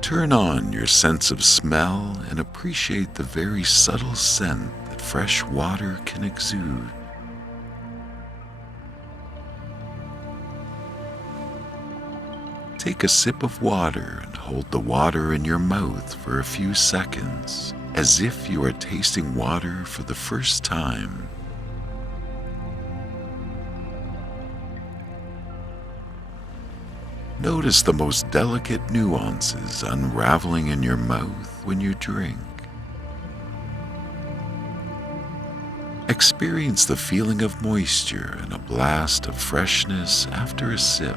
Turn on your sense of smell and appreciate the very subtle scent that fresh water can exude. Take a sip of water and hold the water in your mouth for a few seconds, as if you are tasting water for the first time. Notice the most delicate nuances unraveling in your mouth when you drink. Experience the feeling of moisture and a blast of freshness after a sip.